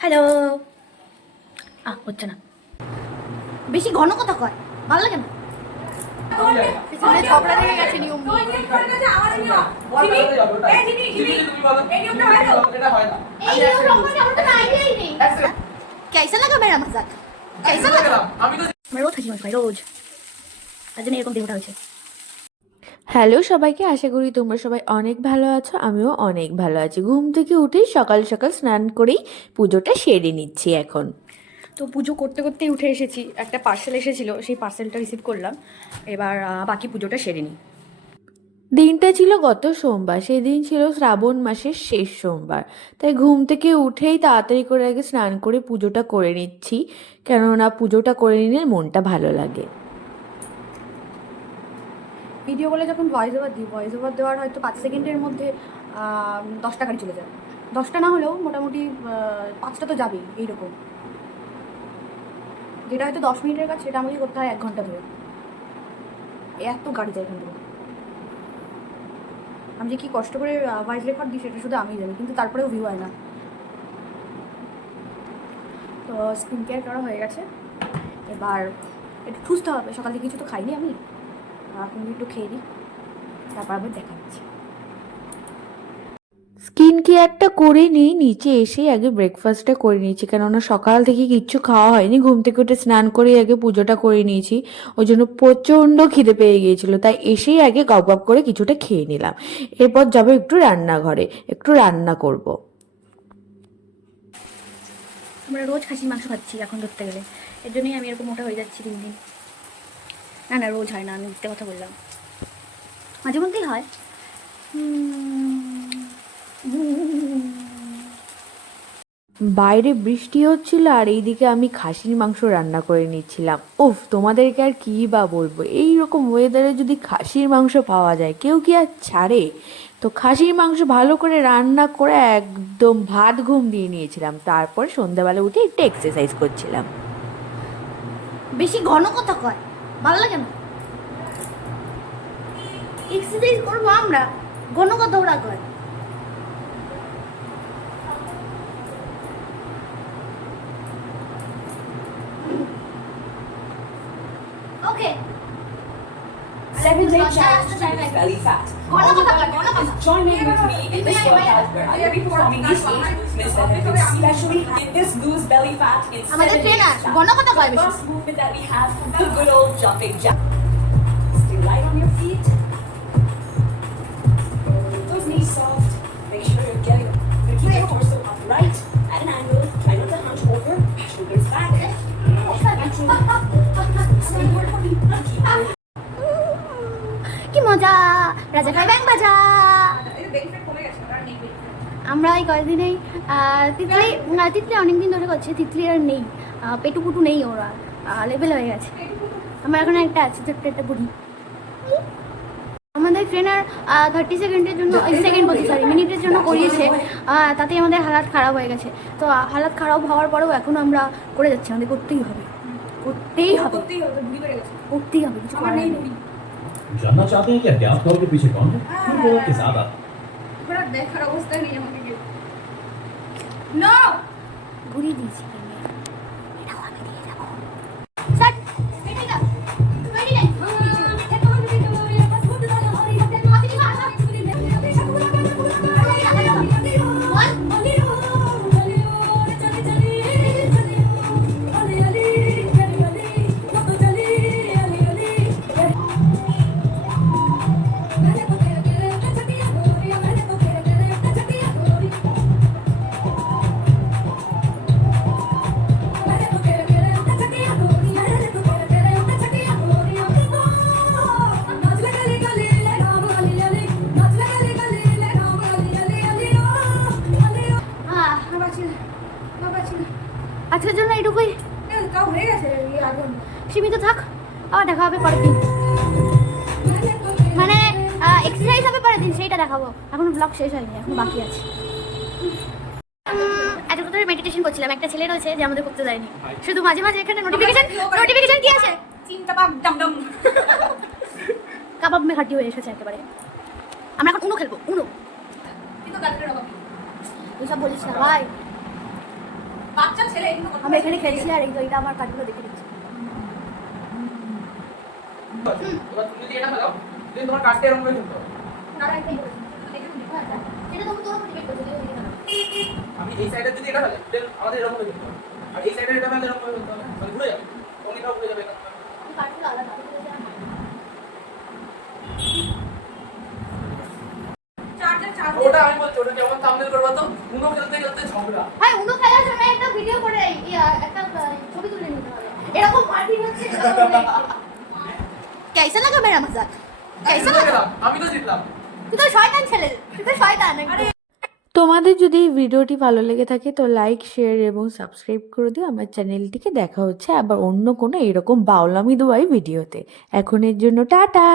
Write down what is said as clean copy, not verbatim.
Hello. হচ্ছে না, বেশি ঘন কথা কয়, ভালো লাগে না। পিছনে ঝগড়া লেগে গেছে নিয়ম कैसा लगा मेरा मजाक? कैसा लगा? मैं रोज हाসি ভাই রোজ, তার জন্য এরকম দেহটা হয়েছে। হ্যালো সবাইকে, আশা করি তোমরা সবাই অনেক ভালো আছো। আমিও অনেক ভালো আছি। ঘুম থেকে উঠেই সকাল সকাল স্নান করেই পুজোটা সেরে নিচ্ছি এখন। তো পুজো করতে করতেই উঠে এসেছি, একটা পার্সেল এসেছিল, সেই পার্সেলটা রিসিভ করলাম। এবার বাকি পুজোটা সেরে নিই। দিনটা ছিল গত সোমবার, সেদিন ছিল শ্রাবণ মাসের শেষ সোমবার। তাই ঘুম থেকে উঠেই তাড়াতাড়ি করে আগে স্নান করে পুজোটা করে নিচ্ছি, কেননা পুজোটা করে নিলে মনটা ভালো লাগে। ভিডিও বলে যখন ভয়েস ওভার দিই, ভয়েস ওভার দেওয়ার হয়তো 5 সেকেন্ডের মধ্যে 10টা গাড়ি চলে যায়। 10টা না হলেও মোটামুটি 5টা তো যাবেই। এইরকম যেটা হয়তো 10 মিনিটের কাজ, সেটা আমাকে করতে হয় 1 ঘন্টা ধরে। এত গাড়ি যায় এখান থেকে। আমি যে কি কষ্ট করে ভয়েস রেকর্ড দিই সেটা শুধু আমি জানি, কিন্তু তারপরেও ভিউ হয় না। তো স্কিন কেয়ার করা হয়ে গেছে, এবার একটু ঠুসতে হবে। সকাল থেকে কিছু তো খাইনি আমি, এখন একটু খেয়ে দিই, তারপর আবার দেখা হচ্ছে। স্কিন কেয়ারটা করে নিই, নিচে এসেই আগে ব্রেকফাস্টটা করে নিয়েছি, কেননা সকাল থেকে কিচ্ছু খাওয়া হয়নি। ঘুম থেকে উঠে স্নান করেই আগে পুজোটা করে নিয়েছি, ওই জন্য প্রচণ্ড খিদে পেয়ে গিয়েছিল। তাই এসেই আগে গপ গপ করে কিছুটা খেয়ে নিলাম। এরপর যাবো একটু রান্নাঘরে, একটু রান্না করব। আমরা রোজ খাসির মাংস খাচ্ছি এখন ধরতে গেলে, এর জন্যই আমি এরকম মোটা হয়ে যাচ্ছি দিন দিন। না না, রোজ হয় না, আমি মিথ্যে কথা বললাম, মাঝে মধ্যেই হয়। বাইরে বৃষ্টি হচ্ছিল আর এইদিকে আমি খাসির মাংস রান্না করে নিচ্ছিলাম। উফ, তোমাদেরকে আর কী বা বলবো, এই রকম ওয়েদারে যদি খাসির মাংস পাওয়া যায়, কেউ কি আর ছাড়ে? তো খাসির মাংস ভালো করে রান্না করে একদম ভাত ঘুম দিয়ে নিয়েছিলাম। তারপর সন্ধ্যাবেলা উঠে একটু এক্সারসাইজ করছিলাম। বেশি ঘন কথা কয়, ভালো লাগে না। এক্সারসাইজ করবো আমরা, ঘন কথা ওরা কয়। ওকে, 7-day challenge to lose belly fat. ঘন All you কথা কয়, gotta ঘন do কথা। is join in with me in this workout where I will be performing these 8 movements that have been specially in this lose belly fat in 7 আমাদের days trainer challenge. ঘন কথা কয় The বেশি। first movement that we have, the good old jumping jack. Stay light on your feet. Keep those knees soft. Make sure you're keep your torso upright at an angle. Try not to hunch over. Shoulders back. কি মজা, রাজা খাই ব্যাং বাজা। আমরা এই কয়েকদিনেই তিতলি অনেকদিন ধরে করছে, তিতলি আর নেই, পেটু পুটু নেই, ওরা লেভেল হয়ে গেছে। আমার এখন একটা আছে, ছোট্ট একটা বুড়ি। আমাদের ট্রেনার 30 সেকেন্ডের জন্য, সেকেন্ড বলছি সরি, মিনিটের জন্য করিয়েছে, তাতেই আমাদের হালাত খারাপ হয়ে গেছে। তো হালাত খারাপ হওয়ার পরেও এখন আমরা করে যাচ্ছি, আমাদের করতেই হবে, করতেই হবে, করতেই হবে, কিছু করার নেই। जानना चाहते हैं क्या गैस कॉल के पीछे कौन है? फिर बोला कि ज्यादा দেখার অবস্থা নেই আমাকে। নো, ঘুরিয়ে দিয়েছি এটাও আমি দিয়ে যাবো। স্যার রেডি না, রেডি নাই। আজকের জন্য এটুকুই, হয়ে গেছে সীমিত থাক। আবার দেখা হবে পরের দিন, মানে এক্সারসাইজ হবে পরের দিন, সেইটা দেখাবো। এখন ব্লগ শেষ হয়নি, এখন বাকি আছে। এতক্ষণ ধরে মেডিটেশন করছিলাম, একটা ছেলে রয়েছে যে আমাদের করতে দেয়নি, শুধু মাঝে মাঝে এখানে নোটিফিকেশন কি আছে, চিন্তা পাক ডামডম কাবাব মে হাড্ডি হয়ে এসেছে একেবারে। আমরা এখন উনো খেলবো, উনো। কিন্তু গার্লফ্রেন্ড অভাব এইসব বলিস না ভাই। আমরা এখানে খেলছি আর এই এটা আমার কাজগুলো দেখে দিচ্ছি। এবার তুমি যদি এটা ফেলাও then তোমার কাটতে এরকম করে খেলতে হবে। তারা একটাই বলেছে। সেটা তো তোর উপর ডিপেন্ড করছে যে তুমি আমি এই সাইডে যদি এটা ফেলে then আমাদের এরকম করে খেলতে হবে। আর এই সাইডে এটা ফেলে এরকম করে খেলতে হবে। মানে ঘুরে যাবে। অনেকটাও ঘুরে যাবে এটা। কাজগুলো আলাদা। চার্জার ওটা আমি বলছি ওটা কেমন থাম্বনেল করবা তো উনো খেলতে খেলতে ঝগড়া। ভাই উনো খেলার সময় একটা ভিডিও করে একটা ছবি তুলে নিতে হবে। এরকম মারপিট হচ্ছে। कैसा लगा मेरा मजाक? कैसा लगा? আমি তো জিতলাম। তুই তো শয়তান ছেলে। তুই তো শয়তান একদম। তোমাদের যদি এই ভিডিওটি ভালো লেগে থাকে তো লাইক শেয়ার এবং সাবস্ক্রাইব করে দিও আমার চ্যানেলটিকে। দেখা হচ্ছে আবার অন্য কোনো এরকম বাউলামি দুয়াই ভিডিওতে। এখনের জন্য টাটা।